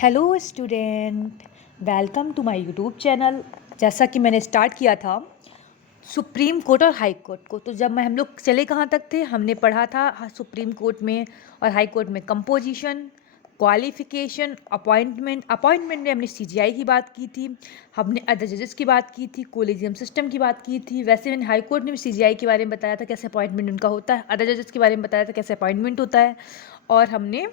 Hello student, welcome to my YouTube channel. जैसा कि मैंने स्टार्ट किया था सुप्रीम कोर्ट और हाई कोर्ट को, तो जब हम लोग चले कहाँ तक थे, हमने पढ़ा था सुप्रीम कोर्ट में और हाई कोर्ट में कंपोजिशन, क्वालिफिकेशन, अपॉइंटमेंट में हमने सीजीआई की बात की थी, हमने अदर जजेस की बात की थी, कोलेजियम सिस्टम की बात की थी। वैसे मैंने हाई कोर्ट में भी सीजीआई के बारे में बताया था कैसे अपॉइंटमेंट उनका होता है, अदर जजेस के बारे में बताया था कैसे अपॉइंटमेंट होता है, और हमने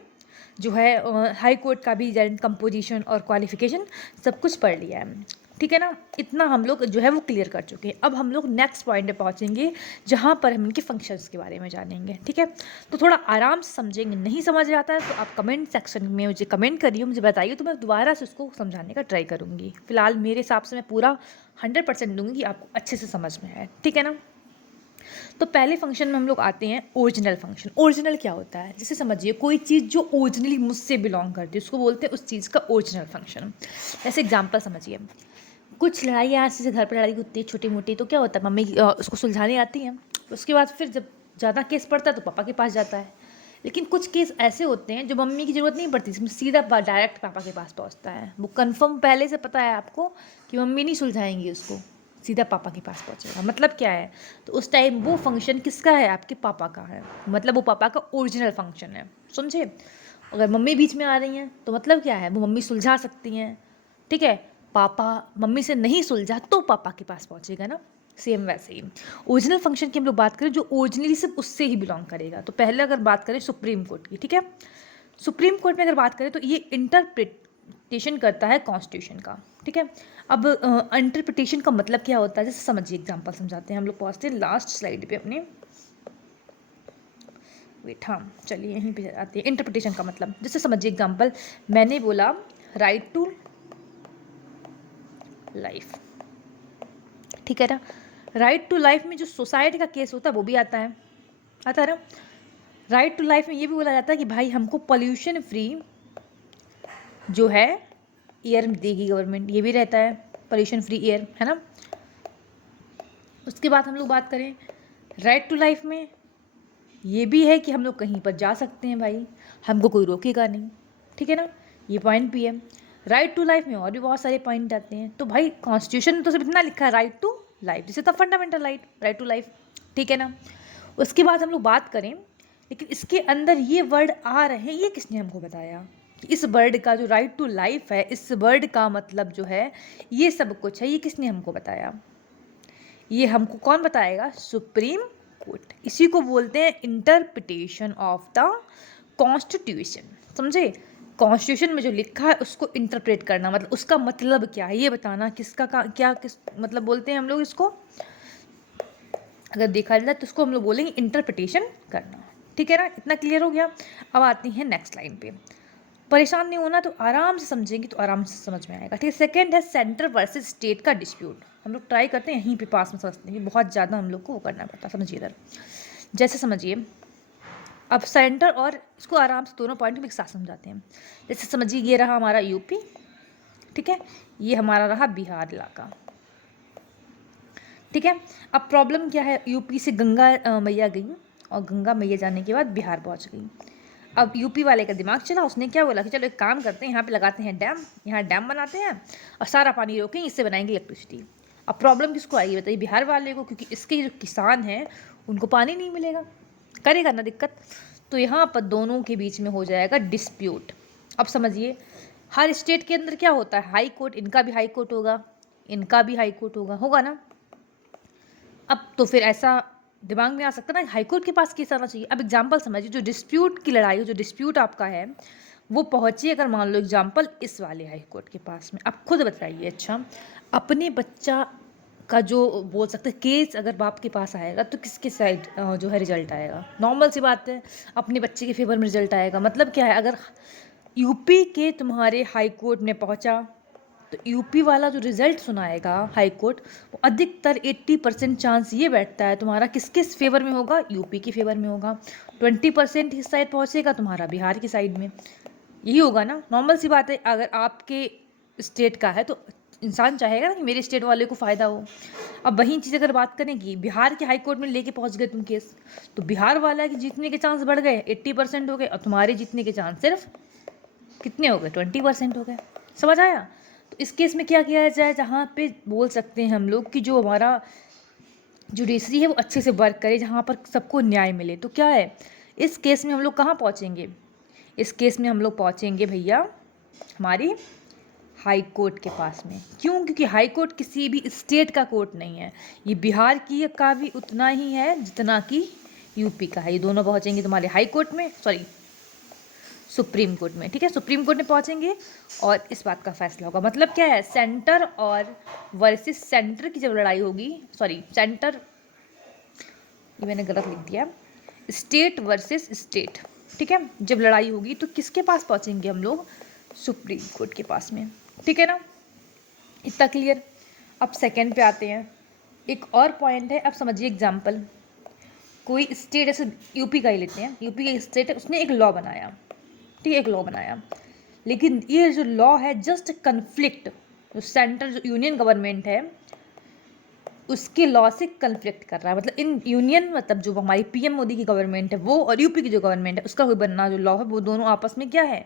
जो है हाई कोर्ट का भी कंपोजिशन और क्वालिफिकेशन सब कुछ पढ़ लिया है। ठीक है ना, इतना हम लोग जो है वो क्लियर कर चुके हैं। अब हम लोग नेक्स्ट पॉइंट पे पहुंचेंगे जहां पर हम इनके फंक्शंस के बारे में जानेंगे। ठीक है, तो थोड़ा आराम से समझेंगे। नहीं समझ आता है तो आप कमेंट सेक्शन में मुझे कमेंट करिए, मुझे बताइए, तो मैं दोबारा से उसको समझाने का ट्राई करूँगी। फिलहाल मेरे हिसाब से मैं पूरा 100% दूंगी कि आपको अच्छे से समझ में आए। ठीक है ना, तो पहले फंक्शन में हम लोग आते हैं ओरिजिनल फंक्शन। ओरिजिनल क्या होता है, जैसे समझिए कोई चीज़ जो ओरिजिनली मुझसे बिलोंग करती है उसको बोलते हैं उस चीज़ का ओरिजिनल फंक्शन। जैसे एग्जांपल समझिए, कुछ लड़ाइयाँ ऐसे घर पर लड़ाई होती है छोटी मोटी, तो क्या होता है मम्मी उसको सुलझाने आती हैं। उसके बाद फिर जब ज़्यादा केस पड़ता है तो पापा के पास जाता है। लेकिन कुछ केस ऐसे होते हैं जो मम्मी की ज़रूरत नहीं पड़ती, इसमें सीधा डायरेक्ट पापा के पास पहुंचता है। वो कंफर्म पहले से पता है आपको कि मम्मी नहीं सुलझाएंगी उसको, सीधा पापा के पास पहुंचेगा। मतलब क्या है, तो उस टाइम वो फंक्शन किसका है, आपके पापा का है। मतलब वो पापा का ओरिजिनल फंक्शन है। समझे, अगर मम्मी बीच में आ रही हैं तो मतलब क्या है, वो मम्मी सुलझा सकती हैं। ठीक है, पापा मम्मी से नहीं सुलझा तो पापा के पास पहुंचेगा ना। सेम वैसे ही ओरिजिनल फंक्शन की हम लोग बात करें जो ओरिजिनली सिर्फ उससे ही बिलोंग करेगा। तो पहले अगर बात करें सुप्रीम कोर्ट की, ठीक है, सुप्रीम कोर्ट में अगर बात करें तो ये इंटरप्रिटेशन करता है कॉन्स्टिट्यूशन का। ठीक है, अब इंटरप्रिटेशन का मतलब क्या होता है, जैसे समझिए एग्जांपल समझाते हैं। हम लोग पहुंचते हैं लास्ट स्लाइड पे अपने, वेट, हाँ चलिए यहीं पे आते हैं। इंटरप्रिटेशन का मतलब जैसे समझिए एग्जांपल, मैंने बोला राइट टू लाइफ। ठीक है ना, राइट टू लाइफ में जो सोसाइटी का केस होता है वो भी आता है ना। राइट टू लाइफ में ये भी बोला जाता है कि भाई हमको पोल्यूशन फ्री जो है एयर देगी गवर्नमेंट, ये भी रहता है पोल्यूशन फ्री एयर, है ना। उसके बाद हम लोग बात करें राइट टू लाइफ में, ये भी है कि हम लोग कहीं पर जा सकते हैं भाई, हमको कोई रोकेगा नहीं। ठीक है ना, ये पॉइंट भी है। राइट टू लाइफ में और भी बहुत सारे पॉइंट आते हैं। तो भाई कॉन्स्टिट्यूशन में तो सिर्फ इतना लिखा है राइट टू लाइफ, जिसे तो फंडामेंटल राइट टू लाइफ। ठीक है ना, उसके बाद हम लोग बात करें, लेकिन इसके अंदर ये वर्ड आ रहे हैं, ये किसने हमको बताया कि इस वर्ड का जो राइट टू लाइफ है, इस वर्ड का मतलब जो है ये सब कुछ है, ये किसने हमको बताया। ये हमको कौन बताएगा, सुप्रीम कोर्ट। इसी को बोलते हैं इंटरप्रिटेशन ऑफ द कॉन्स्टिट्यूशन। समझे, कॉन्स्टिट्यूशन में जो लिखा है उसको इंटरप्रेट करना, मतलब उसका मतलब क्या है ये बताना, क्या किस मतलब बोलते हैं हम लोग इसको, अगर देखा जाए तो उसको हम लोग बोलेंगे इंटरप्रिटेशन करना। ठीक है ना, इतना क्लियर हो गया। अब आती हैं नेक्स्ट लाइन पे। परेशान नहीं होना, तो आराम से समझेंगे तो आराम से समझ में आएगा। ठीक है, सेकंड है सेंटर वर्सेस स्टेट का डिस्प्यूट। हम लोग ट्राई करते हैं यहीं पे पास में समझते हैं, बहुत ज़्यादा हम लोग को वो करना पड़ता है। समझिए इधर, जैसे समझिए, अब सेंटर और इसको आराम से दोनों पॉइंट में एक साथ समझाते हैं। जैसे समझिए ये रहा हमारा यूपी, ठीक है, ये हमारा रहा बिहार इलाका। ठीक है, अब प्रॉब्लम क्या है, यूपी से गंगा मैया गई और गंगा मैया जाने के बाद बिहार पहुंच गई। अब यूपी वाले का दिमाग चला, उसने क्या बोला कि चलो एक काम करते हैं, यहाँ पे लगाते हैं डैम, यहाँ डैम बनाते हैं और सारा पानी रोकेंगे, इससे बनाएंगे इलेक्ट्रिसिटी। अब प्रॉब्लम किसको आएगी बताइए, बिहार वाले को, क्योंकि इसके जो किसान हैं उनको पानी नहीं मिलेगा, करेगा ना दिक्कत। तो यहाँ पर दोनों के बीच में हो जाएगा डिस्प्यूट। अब समझिए हर स्टेट के अंदर क्या होता है, हाई कोर्ट, इनका भी हाई कोर्ट होगा, इनका भी हाई कोर्ट होगा ना। अब तो फिर ऐसा दिमाग में आ सकता है ना, हाईकोर्ट के पास केस आना चाहिए। अब एग्जाम्पल समझिए, जो डिस्प्यूट की लड़ाई हो, जो डिस्प्यूट आपका है वो पहुंची अगर मान लो एग्जाम्पल इस वाले हाईकोर्ट के पास में। अब खुद बताइए, अच्छा अपने बच्चा का जो बोल सकते हैं केस अगर बाप के पास आएगा तो किसके साइड जो है रिजल्ट आएगा, नॉर्मल सी बात है अपने बच्चे के फेवर में रिजल्ट आएगा। मतलब क्या है, अगर यूपी के तुम्हारे हाई कोर्ट में पहुंचा तो यूपी वाला जो रिजल्ट सुनाएगा हाई कोर्ट, वो अधिकतर 80% चांस ये बैठता है तुम्हारा किसके फेवर में होगा, यूपी के फेवर में होगा। 20% इस साइड पहुंचेगा तुम्हारा बिहार की साइड में, यही होगा ना, नॉर्मल सी बात है। अगर आपके स्टेट का है तो इंसान चाहेगा ना कि मेरे स्टेट वाले को फ़ायदा हो। अब वही चीज़ अगर बात करें कि बिहार के हाई कोर्ट में लेके पहुंच गए तुम केस, तो बिहार वाला के जीतने के चांस बढ़ गए, 80% हो गए, और तुम्हारे जीतने के चांस सिर्फ कितने हो गए? 20% हो गए। समझ आया? तो इस केस में क्या किया जाए, जहाँ पे बोल सकते हैं हम लोग कि जो हमारा जुडिशरी है वो अच्छे से वर्क करे, जहाँ पर सबको न्याय मिले। तो क्या है, इस केस में हम लोग कहाँ पहुँचेंगे? इस केस में हम लोग पहुँचेंगे भैया हमारी हाई कोर्ट के पास में। क्यों? क्योंकि हाई कोर्ट किसी भी स्टेट का कोर्ट नहीं है, ये बिहार की का भी उतना ही है जितना कि यूपी का है। ये दोनों पहुँचेंगे तुम्हारे हाई कोर्ट में, सॉरी सुप्रीम कोर्ट में। ठीक है, सुप्रीम कोर्ट में पहुँचेंगे और इस बात का फैसला होगा। मतलब क्या है, सेंटर और वर्सेस सेंटर की जब लड़ाई होगी, सॉरी सेंटर, ये मैंने गलत लिख दिया, स्टेट वर्सेस स्टेट। ठीक है, जब लड़ाई होगी तो किसके पास पहुँचेंगे हम लोग? सुप्रीम कोर्ट के पास में। ठीक है ना, इतना क्लियर। अब सेकंड पे आते हैं। एक और पॉइंट है, अब समझिए एग्जाम्पल। कोई स्टेट, जैसे यूपी का ही लेते हैं, यूपी का स्टेट है, उसने एक लॉ बनाया। ठीक है, एक लॉ बनाया, लेकिन ये जो लॉ है जस्ट कन्फ्लिक्ट, जो सेंट्रल जो यूनियन गवर्नमेंट है उसके लॉ से कन्फ्लिक्ट कर रहा है। मतलब इन यूनियन, मतलब जो हमारी पीएम मोदी की गवर्नमेंट है वो और यूपी की जो गवर्नमेंट है उसका कोई बनना जो लॉ है, वो दोनों आपस में क्या है,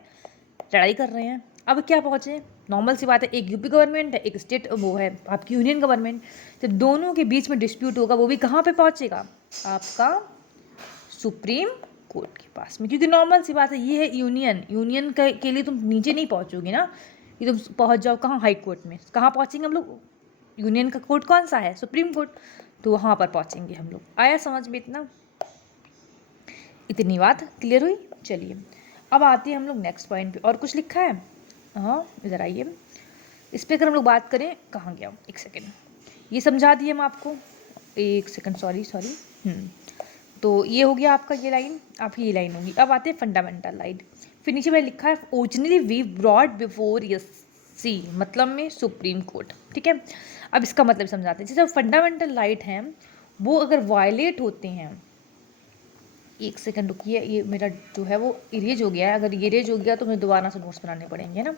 लड़ाई कर रहे हैं। अब क्या पहुँचे, नॉर्मल सी बात है, एक यूपी गवर्नमेंट है, एक स्टेट वो है आपकी यूनियन गवर्नमेंट। तो दोनों के बीच में डिस्प्यूट होगा, वो भी कहाँ पे पहुँचेगा? आपका सुप्रीम कोर्ट के पास में। क्योंकि नॉर्मल सी बात है, ये है यूनियन, यूनियन के लिए तुम नीचे नहीं पहुँचोगे ना, ये तुम पहुँच जाओ कहाँ? हाई कोर्ट में। कहाँ पहुँचेंगे हम लोग? यूनियन का कोर्ट कौन सा है? Supreme court. तो वहाँ पर पहुँचेंगे हम लोग। आया समझ में इतना? इतनी बात क्लियर हुई? चलिए अब आते हैं हम लोग नेक्स्ट पॉइंट पे। और कुछ लिखा है? हाँ, इधर आइए। इस पर अगर हम लोग बात करें, कहाँ गया, एक सेकेंड, ये समझा दिए हम आपको, एक सेकेंड, सॉरी सॉरी। तो ये हो गया आपका, ये लाइन आपकी ये लाइन होगी। अब आते हैं फंडामेंटल राइट। फिर नीचे मैंने लिखा है ओरिजिनली वी ब्रॉड बिफोर सी, मतलब में सुप्रीम कोर्ट। ठीक है, अब इसका मतलब समझाते हैं। जैसे फंडामेंटल राइट हैं वो अगर वायलेट होते हैं, एक सेकंड रुकिए, ये मेरा जो है वो इरेज हो गया है। अगर इरेज हो गया तो मुझे दोबारा से नोट्स बनाने पड़ेंगे ना।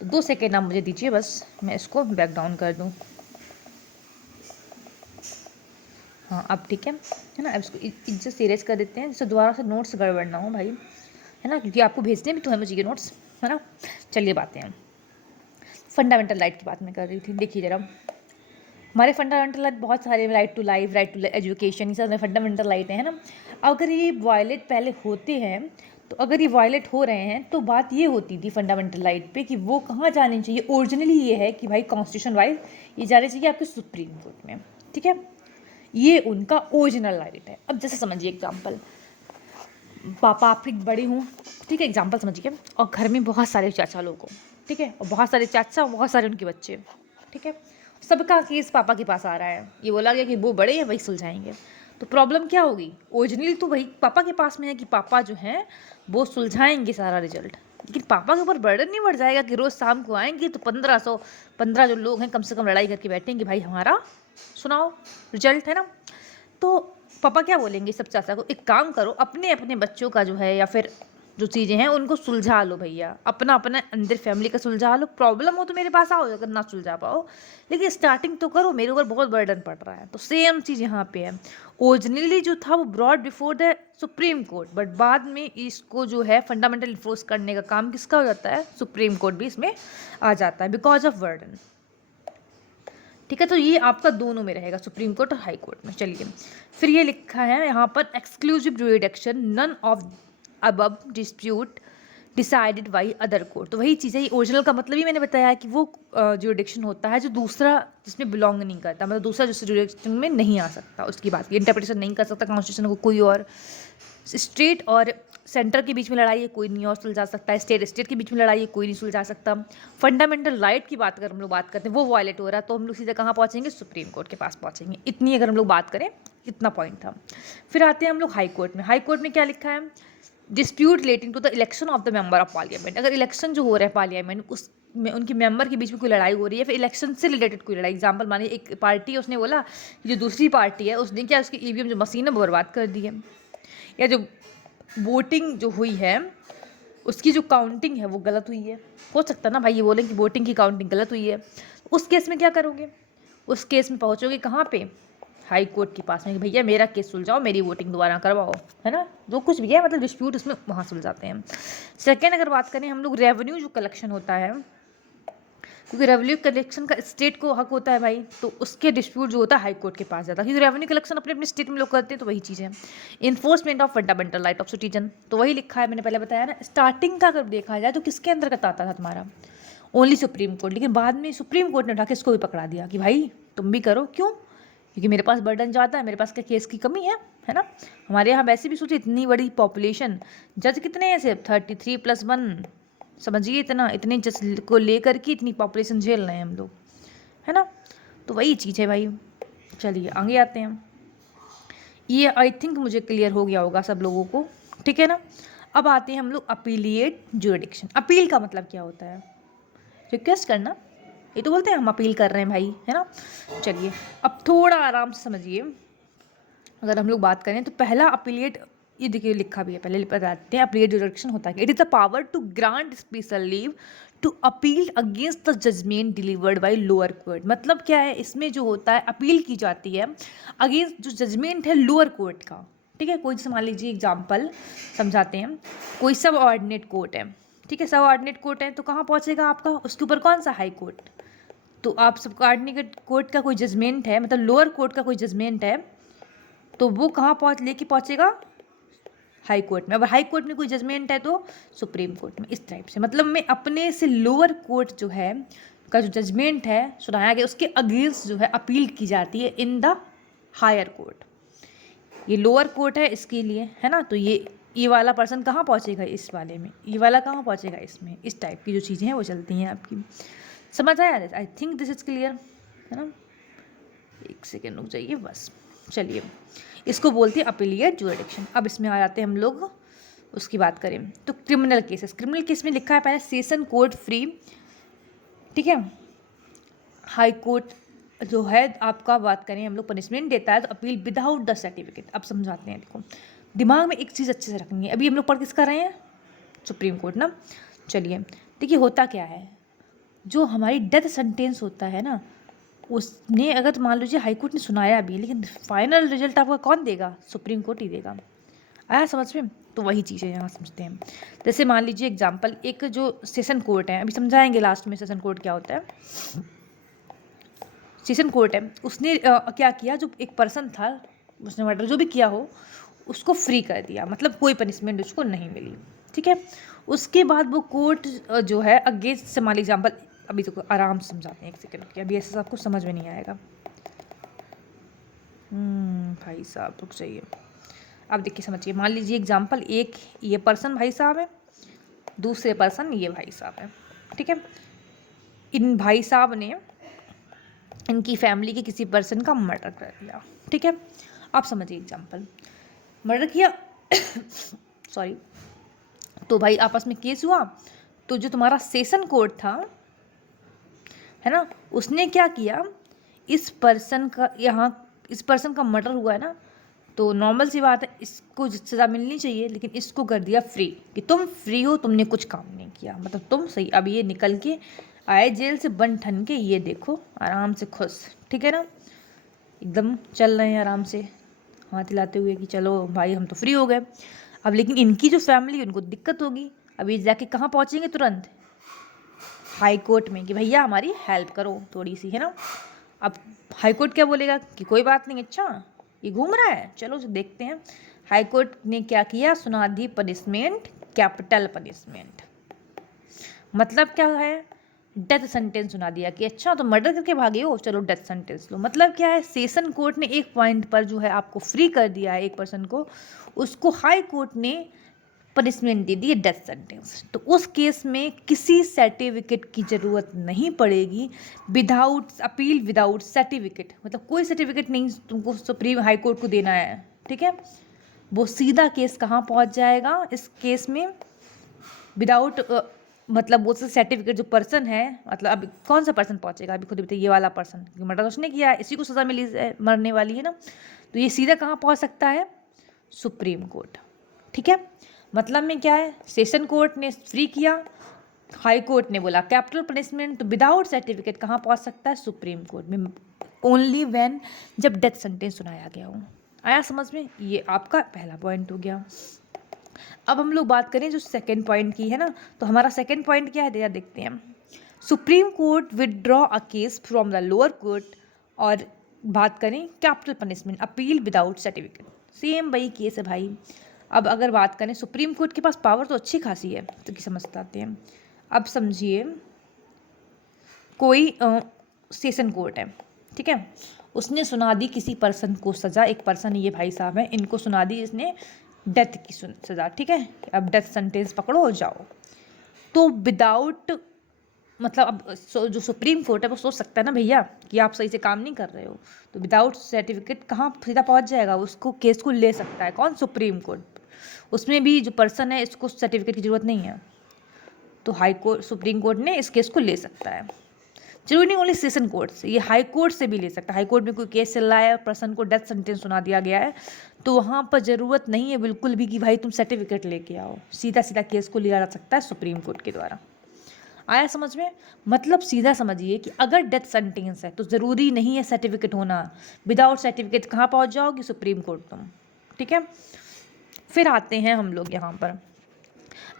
तो 2 सेकेंड आप मुझे दीजिए, बस मैं इसको बैक डाउन कर दूँ। हाँ अब ठीक है ना। अब इसको इज्जत से इरेज कर देते हैं, जिससे दोबारा से नोट्स गड़बड़ ना हो भाई, है ना, क्योंकि आपको भेजने भी तो है मुझे ये नोट्स, है ना। चलिए बातें हैं, फंडामेंटल राइट की बात मैं कर रही थी। देखिए जरा, हमारे फंडामेंटल राइट बहुत सारे, right to life, right to education, ये सब फंडामेंटल राइट है ना। अगर ये वायलेट पहले होते हैं, तो अगर ये वायलेट हो रहे हैं तो बात ये होती थी फंडामेंटल राइट पे कि वो कहाँ जाने चाहिए। ओरिजिनली ये है कि भाई कॉन्स्टिट्यूशन वाइज ये जाने चाहिए आपके सुप्रीम कोर्ट में। ठीक है, ये उनका ओरिजिनल राइट है। अब जैसे समझिए एग्जाम्पल, पापा आपके बड़े हूँ, ठीक है, एग्जाम्पल समझिए, और घर में बहुत सारे चाचा लोग हों, ठीक है, और बहुत सारे चाचा और बहुत सारे उनके बच्चे, ठीक है, सबका केस पापा के पास आ रहा है। ये बोला गया कि वो बड़े हैं, वही सुलझाएंगे। तो प्रॉब्लम क्या होगी? ओरिजिनली तो वही पापा के पास में है कि पापा जो हैं वो सुलझाएंगे सारा रिजल्ट, लेकिन पापा के ऊपर बर्डन नहीं बढ़ जाएगा कि रोज़ शाम को आएंगे तो 15 जो लोग हैं कम से कम लड़ाई करके बैठेंगे, भाई हमारा सुनाओ रिजल्ट, है ना। तो पापा क्या बोलेंगे सब चाचा को, एक काम करो, अपने अपने बच्चों का जो है या फिर जो चीज़ें हैं उनको सुलझा लो भैया, अपना अपना अंदर फैमिली का सुलझा लो, प्रॉब्लम हो तो मेरे पास आओ, अगर ना सुलझा पाओ, लेकिन स्टार्टिंग तो करो, मेरे ऊपर बहुत बर्डन पड़ रहा है। तो सेम चीज़ यहाँ पे है। ओरिजिनली जो था वो broad before the supreme court, but बाद में इसको जो है फंडामेंटल इन्फोर्स करने का काम किसका हो जाता है? सुप्रीम कोर्ट भी इसमें आ जाता है, बिकॉज ऑफ बर्डन। ठीक है, तो ये आपका दोनों में रहेगा, सुप्रीम कोर्ट और हाई कोर्ट में। चलिए फिर ये लिखा है यहाँ पर, exclusive jurisdiction none of above dispute decided by other court. तो वही चीज़ है, ये ओरिजिनल का मतलब ही मैंने बताया कि वो जुरिडिक्शन होता है जो दूसरा जिसमें बिलोंग नहीं करता, मतलब दूसरा जिस जुरिडिक्शन में नहीं आ सकता, उसकी बात की इंटरप्रिटेशन नहीं कर सकता कॉन्स्टिट्यूशन को कोई और। स्टेट और सेंटर के बीच में लड़ाई है, कोई नहीं और सुलझा सकता है। स्टेट के बीच में लड़ाई है, कोई नहीं सुलझा सकता। फंडामेंटल राइट की बात अगर हम लोग बात करते हैं, वो वायलेट हो रहा है, तो हम लोग सीधे कहाँ पहुँचेंगे? सुप्रीम कोर्ट के पास पहुँचेंगे। इतनी अगर हम लोग बात करें, इतना पॉइंट था। फिर आते हैं हम लोग हाई कोर्ट में। हाई कोर्ट में क्या लिखा है? Dispute relating to the election of the member of parliament. अगर इलेक्शन जो हो रहा है पार्लियामेंट, उस में उनके मेंबर के बीच में कोई लड़ाई हो रही है, फिर इलेक्शन से रिलेटेड कोई लड़ाई, एग्जांपल मानिए एक पार्टी है, उसने बोला कि जो दूसरी पार्टी है उसने क्या, उसकी ईवीएम जो मशीन है वो बर्बाद कर दी है, या जो वोटिंग जो हुई है उसकी जो काउंटिंग है वो गलत हुई है। हो सकता है ना भाई, ये बोलें कि वोटिंग की काउंटिंग गलत हुई है। उस केस में क्या करोगे? उस केस में पहुंचोगे कहाँ पे? हाई कोर्ट के पास में कि भैया मेरा केस सुलझाओ, मेरी वोटिंग दोबारा करवाओ, है ना, जो कुछ भी है मतलब डिस्प्यूट उसमें वहाँ सुलझाते हैं। सेकेंड अगर बात करें हम लोग रेवेन्यू जो कलेक्शन होता है, क्योंकि रेवेन्यू कलेक्शन का स्टेट को हक होता है भाई, तो उसके डिस्प्यूट जो होता है हाई कोर्ट के पास जाता है, क्योंकि रेवेन्यू कलेक्शन अपने अपने स्टेट में लोग करते हैं, तो वही चीज़ है। Enforcement of fundamental right of citizen, तो वही लिखा है, मैंने पहले बताया ना। स्टार्टिंग का अगर देखा जाए तो किसके अंतर्गत आता था तुम्हारा, ओनली सुप्रीम कोर्ट, लेकिन बाद में सुप्रीम कोर्ट ने उठा के इसको भी पकड़ा दिया कि भाई तुम भी करो। क्यों? क्योंकि मेरे पास बर्डन ज़्यादा है, मेरे पास क्या केस की कमी है ना। हमारे यहाँ वैसे भी सोचिए इतनी बड़ी पॉपुलेशन, जज कितने हैं सिर्फ 33+1, समझिए इतने जज को लेकर के इतनी पॉपुलेशन झेल रहे हैं हम लोग, है ना। तो वही चीज़ है भाई। चलिए आगे आते हैं। ये आई थिंक मुझे क्लियर हो गया होगा सब लोगों को, ठीक है ना। अब आते हैं हम लोग अपीलिएट ज्यूरिडिक्शन। अपील का मतलब क्या होता है? रिक्वेस्ट करना, ये तो बोलते हैं हम अपील कर रहे हैं भाई, है ना। चलिए अब थोड़ा आराम से समझिए। अगर हम लोग बात करें तो पहला अपीलिएट, ये देखिए लिखा भी है, पहले बताते हैं अपीलिएट ज्यूरिडिक्शन होता है। It is the power to grant special leave to appeal against the judgment delivered by lower court. मतलब क्या है, इसमें जो होता है अपील की जाती है अगेंस्ट जो जजमेंट है लोअर कोर्ट का, ठीक है। कोई जैसे मान लीजिए एग्जाम्पल समझाते हैं, कोई सब ऑर्डिनेट कोर्ट है, ठीक है, सब ऑर्डिनेट कोर्ट है, तो कहाँ पहुँचेगा आपका, उसके ऊपर कौन सा हाई कोर्ट। तो आप सब ऑर्डिनेट कोर्ट का कोई जजमेंट है, मतलब लोअर कोर्ट का कोई जजमेंट है, तो वो कहाँ लेके पहुँचेगा, हाई कोर्ट में। अगर हाई कोर्ट में कोई जजमेंट है तो सुप्रीम कोर्ट में। इस टाइप से मतलब मैं अपने से लोअर कोर्ट जो है का जो जजमेंट है सुनाया गया, उसके अगेंस्ट जो है अपील की जाती है इन द हायर कोर्ट। ये लोअर कोर्ट है इसके लिए, है ना। तो ये वाला पर्सन कहाँ पहुँचेगा, इस वाले में, ये वाला कहाँ पहुँचेगा इसमें। इस टाइप की जो चीज़ें हैं वो चलती हैं आपकी, समझ आया? I think this is clear, है ना। एक सेकेंड रुक जाइए बस। चलिए इसको बोलते हैं अपीलिएट ज्यूरिडिक्शन। अब इसमें आ जाते हैं हम लोग, उसकी बात करें तो क्रिमिनल केसेस। क्रिमिनल केस में लिखा है पहले सेशन कोर्ट फ्री, ठीक है। हाई कोर्ट जो है आपका बात करें हम लोग पनिशमेंट देता है तो अपील विदाउट द सर्टिफिकेट। अब समझाते हैं, देखो दिमाग में एक चीज़ अच्छे से रखनी है। अभी हम लोग पढ़ किस कर रहे हैं, सुप्रीम कोर्ट ना। चलिए देखिए होता क्या है, जो हमारी डेथ सेंटेंस होता है ना, उसने अगर तो मान लीजिए हाई कोर्ट ने सुनाया भी, लेकिन फाइनल रिजल्ट आपका कौन देगा, सुप्रीम कोर्ट ही देगा। आया समझ में? तो वही चीज़ है यहाँ समझते हैं। जैसे मान लीजिए एग्जांपल, एक जो सेशन कोर्ट है, अभी समझाएंगे लास्ट में सेशन कोर्ट क्या होता है। सेशन कोर्ट है, उसने क्या किया, जो एक पर्सन था उसने मर्डर जो भी किया हो उसको फ्री कर दिया, मतलब कोई पनिशमेंट उसको नहीं मिली, ठीक है। उसके बाद वो कोर्ट जो है अगेंस्ट से, मान लीजिए एग्जाम्पल, अभी तो आराम से समझाते हैं, एक सेकेंड की, अभी ऐसा आपको समझ में नहीं आएगा। भाई साहब रुक जाइए। अब देखिए समझिए, मान लीजिए एग्जाम्पल, एक ये पर्सन भाई साहब है, दूसरे पर्सन ये भाई साहब है, ठीक है। इन भाई साहब ने इनकी फैमिली के किसी पर्सन का मर्डर कर दिया, ठीक है। आप समझिए एग्जाम्पल, मर्डर किया सॉरी, तो भाई आपस में केस हुआ, तो जो तुम्हारा सेशन कोर्ट था, है ना, उसने क्या किया, इस पर्सन का, यहाँ इस पर्सन का मर्डर हुआ है ना, तो नॉर्मल सी बात है, इसको सज़ा मिलनी चाहिए, लेकिन इसको कर दिया फ्री, कि तुम फ्री हो, तुमने कुछ काम नहीं किया, मतलब तुम सही, अब ये निकल के आए जेल से बन ठन के, ये देखो आराम से खुश, ठीक है ना, एकदम चल रहे हैं आराम से हाथ हिलाते हुए कि चलो भाई हम तो फ्री हो गए। अब लेकिन इनकी जो फैमिली, उनको दिक्कत होगी। अब ये जाके कहाँ पहुँचेंगे, तुरंत हाई कोर्ट में, कि भैया हमारी हेल्प करो थोड़ी सी, है ना। अब हाई कोर्ट क्या बोलेगा कि कोई बात नहीं, अच्छा ये घूम रहा है, चलो देखते हैं। हाई कोर्ट ने क्या किया, सुना दी पनिशमेंट, कैपिटल पनिशमेंट। मतलब क्या है, डेथ सेंटेंस सुना दिया कि अच्छा तो मर्डर करके भागे हो, चलो डेथ सेंटेंस लो। मतलब क्या है, सेशन कोर्ट ने एक पॉइंट पर जो है आपको फ्री कर दिया है एक पर्सन को, उसको हाई कोर्ट ने पनिशमेंट दे दी है डेथ सेंटेंस। तो उस केस में किसी सर्टिफिकेट की ज़रूरत नहीं पड़ेगी, विदाउट अपील, विदाउट सर्टिफिकेट, मतलब कोई सर्टिफिकेट नहीं तुमको सुप्रीम हाई कोर्ट को देना है, ठीक है। वो सीधा केस कहाँ पहुँच जाएगा इस केस में, विदाउट मतलब वो सर्टिफिकेट, जो पर्सन है, मतलब अभी कौन सा पर्सन पहुँचेगा, अभी खुद बताइए, ये वाला पर्सन, क्योंकि मर्डर उसने किया है, इसी को सज़ा मिली मरने वाली है ना, तो ये सीधा कहाँ पहुँच सकता है, सुप्रीम कोर्ट, ठीक है। मतलब में क्या है, सेशन कोर्ट ने फ्री किया, हाई कोर्ट ने बोला कैपिटल पनिशमेंट, तो विदाउट सर्टिफिकेट कहाँ पहुँच सकता है, सुप्रीम कोर्ट में। ओनली व्हेन, जब डेथ सेंटेंस सुनाया गया हो। आया समझ में? ये आपका पहला पॉइंट हो गया। अब हम लोग बात करें जो सेकंड पॉइंट की है ना, तो हमारा सेकंड पॉइंट क्या है जरा देखते हैं। Supreme court withdraw a case from the lower court, और बात करें capital punishment appeal without certificate, same वही केस है भाई। अब अगर बात करें सुप्रीम कोर्ट के पास पावर तो अच्छी खासी है, तो कि समझते आते हैं। अब समझिए कोई सेशन कोर्ट है, ठीक है, उसने सुना दी किसी पर्सन को सज़ा, एक पर्सन ये भाई साहब हैं, इनको सुना दी इसने डेथ की सज़ा, ठीक है, अब डेथ सेंटेंस पकड़ो और जाओ। तो विदाउट मतलब अब जो सुप्रीम कोर्ट है वो सोच सकता है ना भैया कि आप सही से काम नहीं कर रहे हो, तो विदाउट सर्टिफिकेट कहाँ सीधा पहुँच जाएगा, उसको केस को ले सकता है कौन, सुप्रीम कोर्ट। उसमें भी जो पर्सन है इसको सर्टिफिकेट की ज़रूरत नहीं है, तो हाई कोर्ट सुप्रीम कोर्ट ने इस केस को ले सकता है। जरूरी नहीं ओनली सेशन कोर्ट से, ये हाई कोर्ट से भी ले सकता है। हाई कोर्ट में कोई केस चल रहा है, पर्सन को डेथ सेंटेंस सुना दिया गया है, तो वहाँ पर ज़रूरत नहीं है बिल्कुल भी कि भाई तुम सर्टिफिकेट लेके आओ, सीधा सीधा केस को लिया जा सकता है सुप्रीम कोर्ट के द्वारा। आया समझ में? मतलब सीधा समझिए कि अगर डेथ सेंटेंस है तो ज़रूरी नहीं है सर्टिफिकेट होना, विदाउट सर्टिफिकेट कहाँ पहुँच जाओगे, सुप्रीम कोर्ट तुम, ठीक है। फिर आते हैं हम लोग यहाँ पर,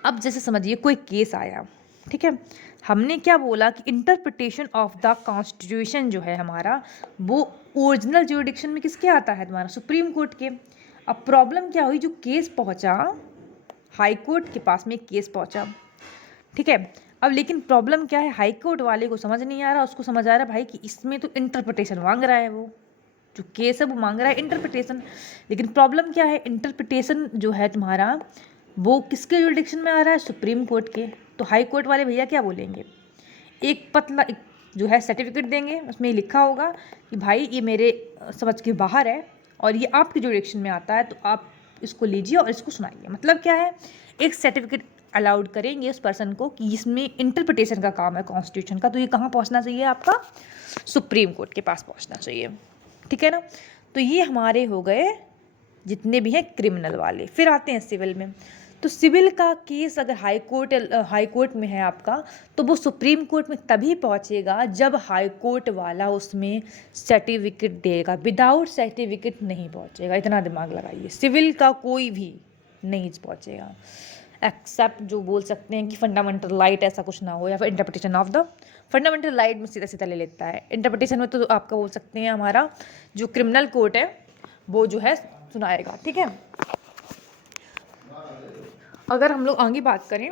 अब जैसे समझिए कोई केस आया, ठीक है, हमने क्या बोला कि इंटरप्रिटेशन ऑफ द कॉन्स्टिट्यूशन जो है हमारा, वो ओरिजिनल ज्यूरिडिक्शन में किसके आता है, तुम्हारा सुप्रीम कोर्ट के। अब प्रॉब्लम क्या हुई, जो केस पहुंचा हाई कोर्ट के पास में, एक केस पहुंचा, ठीक है। अब लेकिन प्रॉब्लम क्या है, हाई कोर्ट वाले को समझ नहीं आ रहा, उसको समझ आ रहा है भाई कि इसमें तो इंटरप्रिटेशन मांग रहा है, वो जो केस है वो मांग रहा है इंटरप्रिटेशन। लेकिन प्रॉब्लम क्या है, इंटरप्रिटेशन जो है तुम्हारा वो किसके जुरिडिक्शन में आ रहा है, सुप्रीम कोर्ट के। तो हाई कोर्ट वाले भैया क्या बोलेंगे, एक पतला एक जो है सर्टिफिकेट देंगे, उसमें लिखा होगा कि भाई ये मेरे समझ के बाहर है और ये आपके जुरिडिक्शन में आता है, तो आप इसको लीजिए और इसको सुनाइए। मतलब क्या है, एक सर्टिफिकेट अलाउड करेंगे उस पर्सन को कि इसमें इंटरप्रिटेशन का काम है कॉन्स्टिट्यूशन का, तो ये कहाँ पहुँचना चाहिए, आपका सुप्रीम कोर्ट के पास पहुँचना चाहिए, ठीक है ना। तो ये हमारे हो गए जितने भी हैं क्रिमिनल वाले। फिर आते हैं सिविल में, तो सिविल का केस अगर हाई कोर्ट में है आपका, तो वो सुप्रीम कोर्ट में तभी पहुंचेगा जब हाई कोर्ट वाला उसमें सर्टिफिकेट देगा, विदाउट सर्टिफिकेट नहीं पहुंचेगा। इतना दिमाग लगाइए, सिविल का कोई भी नहीं पहुंचेगा, एक्सेप्ट जो बोल सकते हैं कि फंडामेंटल राइट ऐसा कुछ ना हो, या फिर interpretation of the fundamental right में सीधा सीधा ले लेता है। इंटरप्रिटेशन में तो आपका बोल सकते हैं हमारा जो क्रिमिनल कोर्ट है वो जो है सुनाएगा, ठीक है। अगर हम लोग आगे बात करें